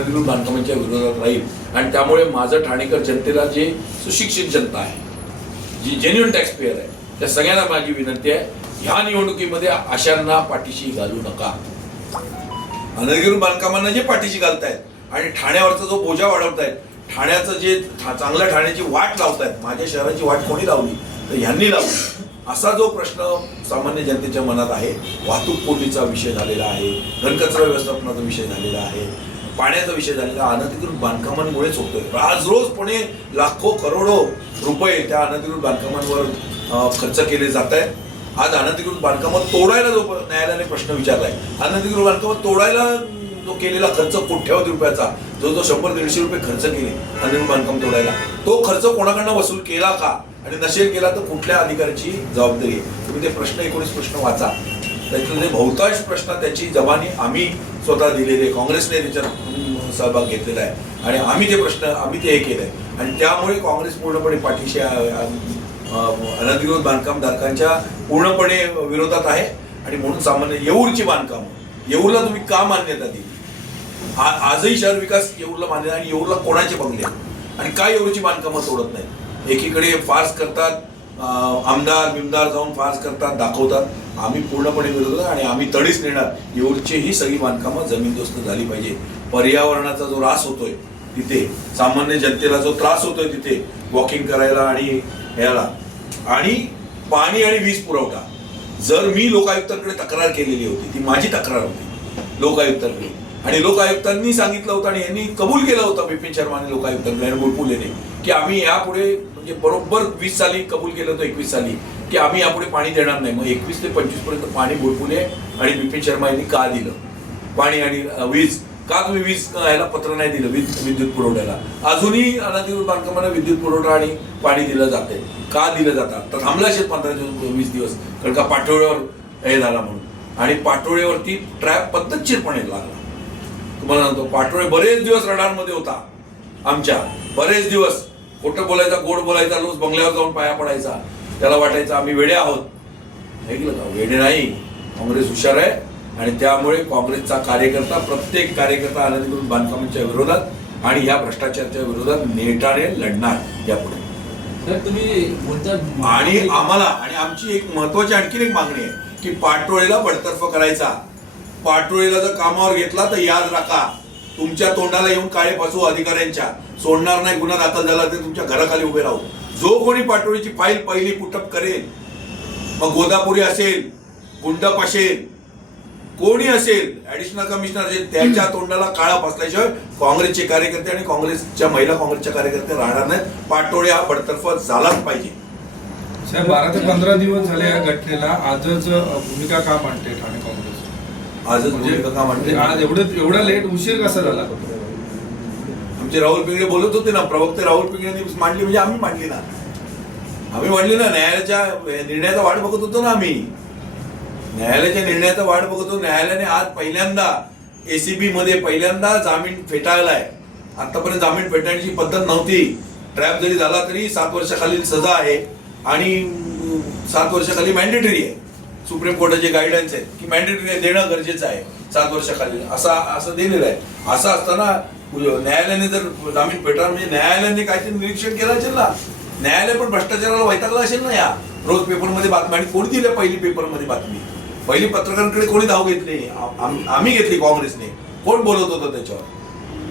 अनधिकृत बांधकामांच्या विरोधात राहील. आणि त्यामुळे माझं ठाणेकर जनतेला जे सुशिक्षित जनता आहे जी जेन्युन टॅक्स पेअर आहे त्या सगळ्यांना माझी विनंती आहे ह्या निवडणुकीमध्ये अशांना पाठीशी घालू नका. अनधिकृत बांधकामांना जे पाठीशी घालतायत आणि ठाण्यावरचा जो बोजा वाढवतायत ठाण्याचं जे चांगल्या ठाण्याची वाट लावतायत माझ्या शहराची वाट कोणी लावली? तर ह्यांनी लावली. असा जो प्रश्न सामान्य जनतेच्या मनात आहे वाहतूक कोंडीचा विषय झालेला आहे घनकचरा व्यवस्थापनाचा विषय झालेला आहे पाण्याचा विषय झालेला अनधिकृत बांधकामांमुळेच होतोय. आज रोज पुणे लाखो करोडो रुपये त्या अनधिकृत बांधकामांवर खर्च केले जात आहे आज अनधिकृत बांधकामं तोडायला जो न्यायालयाने प्रश्न विचारलाय अनधिकृत बांधकामं तोडायला जो केलेला खर्च कोट्यावधी रुपयाचा जो जो शंभर दीडशे रुपये खर्च केले अनधिकृत बांधकाम तोडायला तो खर्च कोणाकडनं वसूल केला का? आणि नसेल केला तर कुठल्या अधिकाऱ्याची जबाबदारी आहे? तुम्ही ते प्रश्न एकोणीस प्रश्न वाचा. त्यातले बहुतांश प्रश्न त्याची जबानी आम्ही स्वतः दिलेले काँग्रेसने त्याच्यात सहभाग घेतलेला आहे. आणि आम्ही ते प्रश्न आम्ही ते हे केलंय. आणि त्यामुळे काँग्रेस पूर्णपणे पाठीशी आहे, अनधिकृत बांधकामधारकांच्या पूर्णपणे विरोधात आहे. आणि म्हणून सामान्य येऊरची बांधकाम येऊरला तुम्ही का मान्यता दिली? आजही शहर विकास येऊरला मान्यता आणि येऊरला कोणाचे बंगले? आणि काय येऊरची बांधकामं सोडत नाहीत? एकीकडे फार्स करतात आमदार बिमदार जाऊन फार्स करतात दाखवतात. आम्ही पूर्णपणे विरोधात आणि आम्ही तडीच नेणार. येऊरची ही सगळी बांधकामं जमीनदोस्त झाली पाहिजे. पर्यावरणाचा जो रास होतोय तिथे सामान्य जनतेला जो त्रास होतोय तिथे वॉकिंग करायला आणि याला आणि पाणी आणि वीज पुरवठा. जर मी लोकायुक्तांकडे तक्रार केलेली होती ती माझी तक्रार होती लोकायुक्तांकडे. आणि लोकायुक्तांनी सांगितलं होतं आणि यांनी कबूल केलं होतं बिपिन शर्मा आणि लोकायुक्तांकडे आणि बुलबुलेने की आम्ही यापुढे म्हणजे बरोबर वीस साली कबूल केलं होतं एकवीस साली. की आम्ही यापुढे पाणी देणार नाही. मग एकवीस ते पंचवीसपर्यंत पाणी बुलबुले आणि बिपिन शर्मा यांनी का दिलं? पाणी आणि वीज. का तुम्ही वीज याला पत्र नाही दिलं वीज विद्युत पुरवठ्याला? अजूनही अनधिकृत बांधकामांना विद्युत पुरवठा आणि पाणी दिलं जाते. का दिलं जातं? तर थांबला असेल पंधरा दिवस वीस दिवस. कारण का पाठोळ्यावर हे झाला म्हणून. आणि पाठोळ्यावरती ट्रॅप पद्धतशीरपणे लागला. तुम्हाला सांगतो पाठोळे बरेच दिवस रडारमध्ये होता. आमच्या बरेच दिवस खोटं बोलायचा गोड बोलायचा रोज बंगल्यावर जाऊन पाया पडायचा. त्याला वाटायचं आम्ही वेडे आहोत. ऐकलं का? वेडे नाही. काँग्रेस हुशार आहे आणि त्यामुळे काँग्रेसचा कार्यकर्ता प्रत्येक कार्यकर्ता अनधिकृत बांधकामांच्या विरोधात आणि या भ्रष्टाचाराच्या विरोधात नेटाने लढणार यापुढे. आणि आम्हाला आणि आमची एक महत्वाची आणखीन एक मागणी आहे की पाटोळीला बडतर्फ करायचा. पाटोळीला जर कामावर घेतला तर याद राखा तुमच्या तोंडाला येऊन काळे फासू अधिकाऱ्यांच्या. सोडणार नाही गुन्हा दाखल झाला तर तुमच्या घराखाली उभे राहू. जो कोणी पाटोळीची फाईल पहिली पुटअप करेल मग गोदापुरी असेल गुंडप असेल कोणी असेल ऍडिशनल कमिशनर असेल त्याच्या तोंडाला काळा फासल्याशिवाय काँग्रेसचे कार्यकर्ते आणि काँग्रेसच्या महिला काँग्रेसच्या कार्यकर्ते राहणार नाहीत. पाटोळे हा बडतर्फ झालाच पाहिजे. साहेब बारा ते पंधरा दिवस झाले या घटनेला. आजच भूमिका का मांडते ठाणे काँग्रेस आजच म्हणजे भूमिका का मांडते? आज एवढं एवढा लेट उशीर कसा झाला? आमचे राहुल पिंगळे बोलत होते ना प्रवक्ते राहुल पिंगळेंनी मांडली म्हणजे आम्ही मांडली ना. आम्ही मांडली ना न्यायालयाच्या निर्णयाचा वाट बघत होतो ना आम्ही. न्यायालयाच्या निर्णयाचा वाट बघत होतो. न्यायालयाने आज पहिल्यांदा एसीबी मध्ये पहिल्यांदा जामीन फेटाळलाय. आतापर्यंत जामीन फेटाळण्याची पद्धत नव्हती. ट्रॅप जरी झाला तरी सात वर्षाखालील सजा आहे आणि सात वर्षाखाली मॅन्डेटरी आहे. सुप्रीम कोर्टाचे गायडन्स आहेत की मॅन्डेटरी देणं गरजेचं आहे सात वर्षाखाली असा असं दिलेलं आहे. असं असताना न्यायालयाने जर जामीन फेटाळ म्हणजे न्यायालयाने काहीतरी निरीक्षण केलं असेल ना न्यायालय पण भ्रष्टाचाराला वैतागला असेल ना या. रोज पेपरमध्ये बातमी आणि कोणी दिल्या पहिली पेपरमध्ये बातमी? पहिली पत्रकारांकडे कोणी धाव घेतली आम्ही घेतली काँग्रेसने. कोण बोलत होतं त्याच्यावर?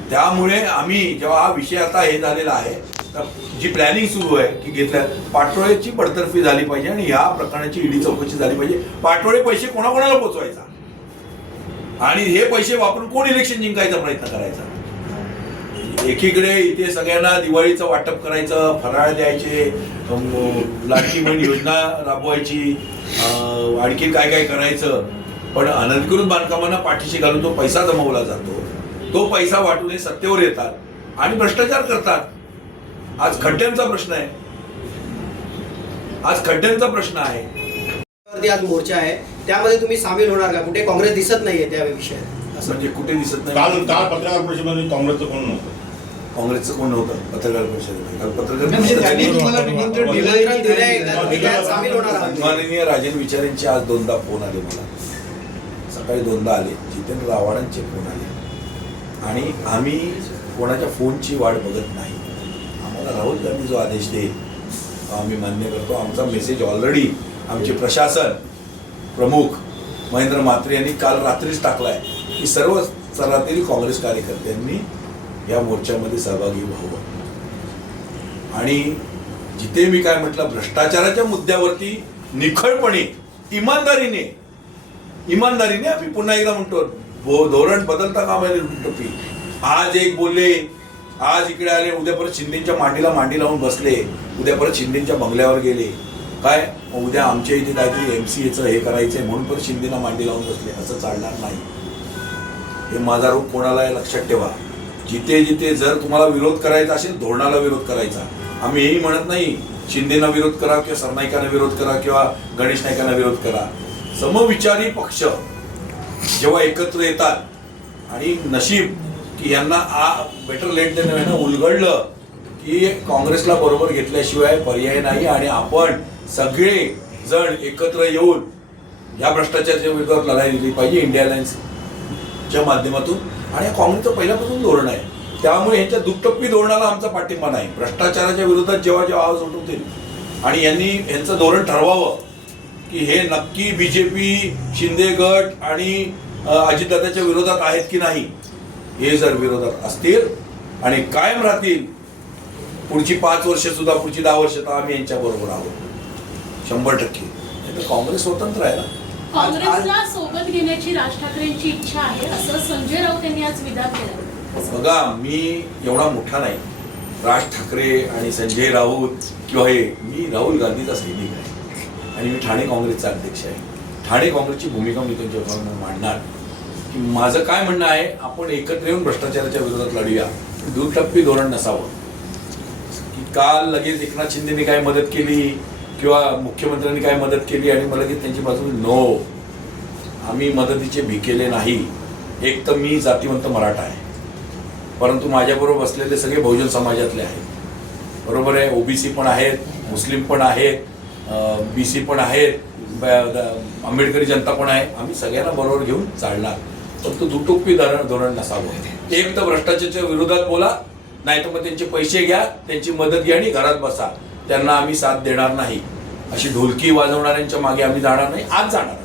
त्यामुळे आम्ही जेव्हा हा विषय आता हे झालेला आहे तर जी प्लॅनिंग सुरू आहे की घेतल्या पाटोळ्याची बडतर्फी झाली पाहिजे आणि या प्रकरणाची ईडी चौकशी झाली पाहिजे. पाटोळे पैसे कोणाकोणाला पोचवायचा? आणि हे पैसे वापरून कोण इलेक्शन जिंकायचा प्रयत्न करायचा? एकीकडे इथे सगळ्यांना दिवाळीचं वाटप करायचं फराळ द्यायचे लाडकी बहीण योजना राबवायची आणखी काय काय करायचं. पण अनधिकृत बांधकामांना पाठीशी घालून तो पैसा जमवला जातो. तो पैसा वाटून हे सत्तेवर येतात आणि भ्रष्टाचार करतात. आज खड्ड्यांचा प्रश्न आहे. आज खड्ड्यांचा प्रश्न आहे. आज मोर्चा आहे. त्यामध्ये तुम्ही सामील होणार का? कुठे काँग्रेस दिसत नाहीये त्या विषयात. असं. म्हणजे कुठे दिसत काल नाही काल पत्रकार परिषदेमध्ये काँग्रेसचं कोण नव्हतं? काँग्रेसचं कोण नव्हतं? पत्रकार परिषदेमध्ये म्हणजे माननीय राजन विचारेंचे आज दोनदा फोन आले मला. सकाळी दोनदा आले. जितेंद्र आव्हाडांचे फोन आले. आणि आम्ही कोणाच्या फोनची वाट बघत नाही. आम्हाला राहुल गांधी जो आदेश देईल तो आम्ही मान्य करतो. आमचा मेसेज ऑलरेडी आमचे प्रशासन प्रमुख महेंद्र म्हात्रे यांनी काल रात्रीच टाकला आहे की सर्व स्तरातील काँग्रेस कार्यकर्त्यांनी या मोर्चामध्ये सहभागी व्हावं. आणि जिथे मी काय म्हटलं भ्रष्टाचाराच्या मुद्द्यावरती निखळपणे इमानदारीने इमानदारीने आम्ही पुन्हा एकदा म्हणतो धोरण बदलता कामा नये टप्पी आज एक बोलले आज इकडे आले उद्या परत शिंदेच्या मांडीला मांडी लावून बसले उद्या परत शिंदेच्या बंगल्यावर गेले. काय? उद्या आमच्या इथे काहीतरी एम सी एचं हे करायचंय म्हणून परत शिंदेना मांडी लावून बसले. असं चालणार नाही. हे माझा रोग कोणाला लक्षात ठेवा. जिथे जिथे जर तुम्हाला विरोध करायचा असेल धोरणाला विरोध करायचा. आम्ही हेही म्हणत नाही शिंदेना विरोध करा किंवा सरनाईकांना विरोध करा किंवा गणेश नायकांना विरोध करा. समविचारी पक्ष जेव्हा एकत्र येतात आणि नशीब की यांना आ बेटर लेट देणं आहे उलगडलं की काँग्रेसला बरोबर घेतल्याशिवाय पर्याय नाही आणि आपण सगळे जण एकत्र येऊन या भ्रष्टाचाराच्या विरोधात लढाई दिली पाहिजे इंडिया च्या माध्यमातून. आणि काँग्रेसचं पहिल्यापासून धोरण आहे. त्यामुळे यांच्या दुटप्पी धोरणाला आमचा पाठिंबा नाही. भ्रष्टाचाराच्या विरोधात जेव्हा जेव्हा आवाज उठवतील आणि यांनी यांचं धोरण ठरवावं की हे नक्की बी जे शिंदे गट आणि अजितदादाच्या विरोधात आहेत की नाही हे जर विरोधात असतील आणि कायम राहतील पुढची पाच वर्ष सुद्धा पुढची दहा वर्ष तर आम्ही यांच्या बरोबर आहोत. शंभर टक्के. तर काँग्रेस स्वतंत्र आहे ना. काँग्रेसला सोबत घेण्याची राज ठाकरेंची इच्छा आहे असं संजय राऊत यांनी आज विधान केलं. बघा मी एवढा मोठा नाही. राज ठाकरे आणि संजय राऊत किंवा हे मी राहुल गांधीचा सैनिक आहे. आणि मी ठाणे काँग्रेसचा अध्यक्ष आहे. ठाणे काँग्रेसची भूमिका मी तुमच्या मांडणार. की माझं काय म्हणणं आहे आपण एकत्र येऊन भ्रष्टाचाराच्या विरोधात लढूया. दुटप्पी धोरण नसावं. की काल लगेच एकनाथ शिंदेने काय मदत केली? किंवा मुख्यमंत्र्यांनी काय मदत केली आणि मला की त्यांची बाजू नो. आम्ही मदतीचे भिकेले नाही. एक तर मी जातीवंत मराठा आहे. परंतु माझ्याबरोबर असलेले सगळे बहुजन समाजातले आहेत. बरोबर आहे ओबीसी पण आहेत मुस्लिम पण आहेत बी सी पण आहेत आंबेडकरी जनता पण आहे. आम्ही सगळ्यांना बरोबर घेऊन चालणार. फक्त दुटुप्पी धोरण धोरण नसावं. एक तर भ्रष्टाचाराच्या विरोधात बोला नाही तर मग त्यांचे पैसे घ्या त्यांची मदत घ्या आणि घरात बसा. त्यांना आम्ही साथ देणार नाही. अशी ढोलकी वाजवणाऱ्यांच्या मागे आम्ही जाणार नाही आज जाणार.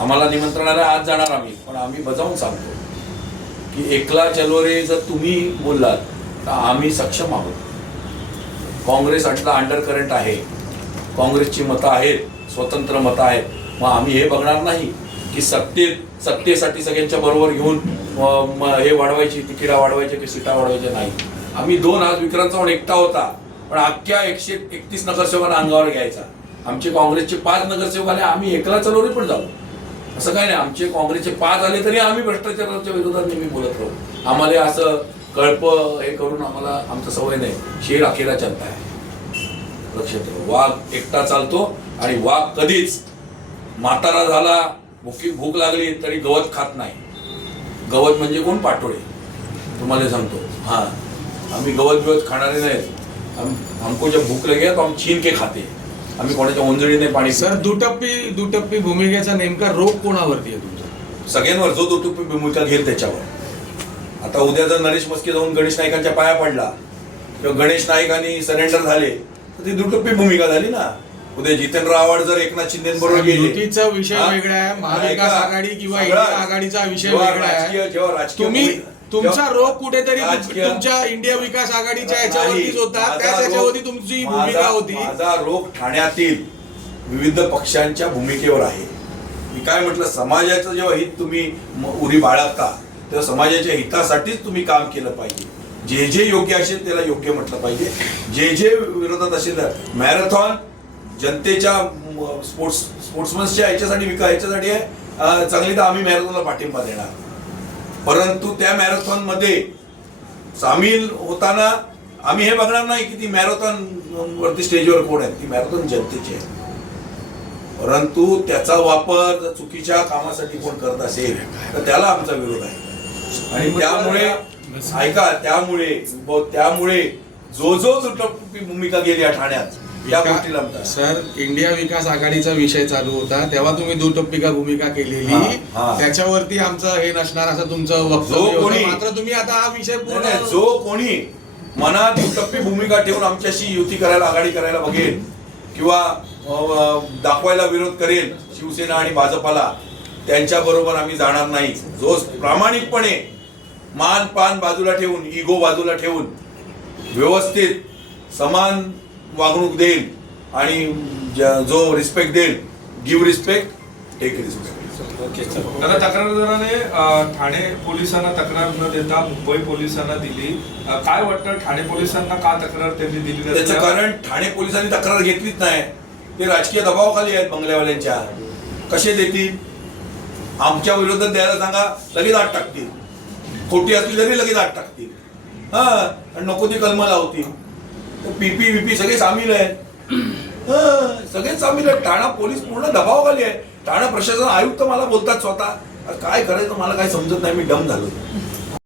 आम्हाला निमंत्रण आलं आज जाणार आम्ही पण आम्ही बजावून सांगतो की एकला चलो रे जर तुम्ही बोललात तर आम्ही सक्षम आहोत. काँग्रेस अटला अंडर करंट आहे. काँग्रेसची मतं आहेत स्वतंत्र मतं आहेत. मग आम्ही हे बघणार नाही की सत्तेत सत्तेसाठी सगळ्यांच्या बरोबर घेऊन हे वाढवायची तिकिटा वाढवायची की सीटा वाढवायच्या नाही. आम्ही दोन आज विक्रांत चव्हाण एकटा होता. पण अख्ख्या एकशे एकतीस नगरसेवकांना अंगावर घ्यायचा. आमचे काँग्रेसचे पाच नगरसेवक आले आम्ही एकला चलोरी पण जाऊ. असं काही नाही आमचे काँग्रेसचे पाच आले तरी आम्ही भ्रष्टाचाराच्या विरोधात नेहमी बोलत राहू. आम्हाला असं कळप हे करून आम्हाला आमचं सवय नाही. शेर अखेरा चलता आहे. लक्षात वाघ एकटा चालतो आणि वाघ कधीच म्हातारा झाला भुकी भूक लागली तरी गवत खात नाही. गवत म्हणजे कोण? पाटोळे. तुम्हाला सांगतो. हां. आम्ही गवत बिवत खाणारे नाहीत. हम हमको जब भूक लगे तो हम छीन के खाते आम्ही कोणाच्या ओंजळीने पाणी सर दुटप्पी दुटप्पी भूमिकेचा नेमका रोग कोणावरती आहे तुमचा? सगळ्यांवर जो दुटुप्पी भूमिका घेईल त्याच्यावर. आता उद्या जर नरेश मस्के जाऊन गणेश नाईकांच्या पाया पडला किंवा गणेश नाईकांनी सरेंडर झाले तर ती दुटुप्पी भूमिका झाली ना. उद्या जितेंद्र आव्हाड जर एकनाथ शिंदेबरोबर गेले युतीचा विषय हा? वेगळा आहे. महाविकास ऐका, आघाडी किंवा सगळं- इंडिया आघाडीचा विषय जेव्हा वेगळा राजकीय- आहे जेव्हा राजकीय तुम्ही तुमचा जेव्हा- रोग कुठेतरी राजकीय- तुमच्या इंडिया विकास आघाडीच्या नाही, याच्यावरतीच होता. माझा त्याच्यावरती तुमची भूमिका माझा- होती. माझा रोग ठाण्यातील विविध पक्षांच्या भूमिकेवर आहे. मी काय म्हटलं समाजाचं जेव्हा हित तुम्ही म- उरी बाळगता तेव्हा समाजाच्या हितासाठीच तुम्ही काम केलं पाहिजे. जे जे योग्य असेल त्याला योग्य म्हटलं पाहिजे. जे जे विरोधात असेल मॅरेथॉन जनतेच्या स्पोर्ट्स स्पोर्ट्समन्सच्या याच्यासाठी विका याच्यासाठी आहे चांगली तर आम्ही मॅरेथॉनला पाठिंबा देणार. परंतु त्या मॅरेथॉनमध्ये सामील होताना आम्ही हे बघणार नाही की ती मॅरेथॉन वरती स्टेजवर कोण आहे. ती मॅरेथॉन जनतेची आहे. परंतु त्याचा वापर जर चुकीच्या कामासाठी कोण करत असेल तर त्याला आमचा विरोध आहे. आणि त्यामुळे ऐका त्यामुळे त्यामुळे जो जो भूमिका गेली या ठाण्यात या. सर इंडिया विकास आघाडीचा विषय चालू होता तेव्हा तुम्ही दुटप्पिका भूमिका केलेली. त्याच्यावरती आमचं हे नसणार असं तुमचं जो वक्तव्य मात्र तुम्ही आता हा विषय पूर्ण जो कोणी मनात टप्पी भूमिका ठेवून आमच्याशी युती करायला आघाडी करायला बघेल किंवा दाखवायला विरोध करेल शिवसेना आणि भाजपाला त्यांच्या बरोबर आम्ही जाणार नाही जो प्रामाणिकपणे मान पान बाजूला ठेवून इगो बाजूला ठेवून व्यवस्थित समान वागणूक देईल आणि ज- रिस्पेक्ट देईल गिव्ह रिस्पेक्ट टेक रिस्पेक्ट दादा तक्रारदाराने ठाणे पोलिसांना तक्रार न देता मुंबई पोलिसांना दिली. काय वाटतं? ठाणे पोलिसांना का तक्रार त्यांनी दिली? त्याचं कारण ठाणे पोलिसांनी तक्रार घेतलीच नाही. ते राजकीय दबावाखाली आहेत बंगल्यावाल्यांच्या. कसे देतील? आमच्या विरोधात द्यायला सांगा लगेच आत टाकतील. खोटी असली तरी लगेच आत टाकतील. हा? आणि नको ती कलम लावतील. पीपी विपी सगळे सामील आहेत. हा, सामील आहेत. ठाणा पोलीस पूर्ण दबावाखाली आहे. ठाणा प्रशासन आयुक्त मला बोलतात स्वतः. काय करायचं? मला काय समजत नाही. मी डम झालो.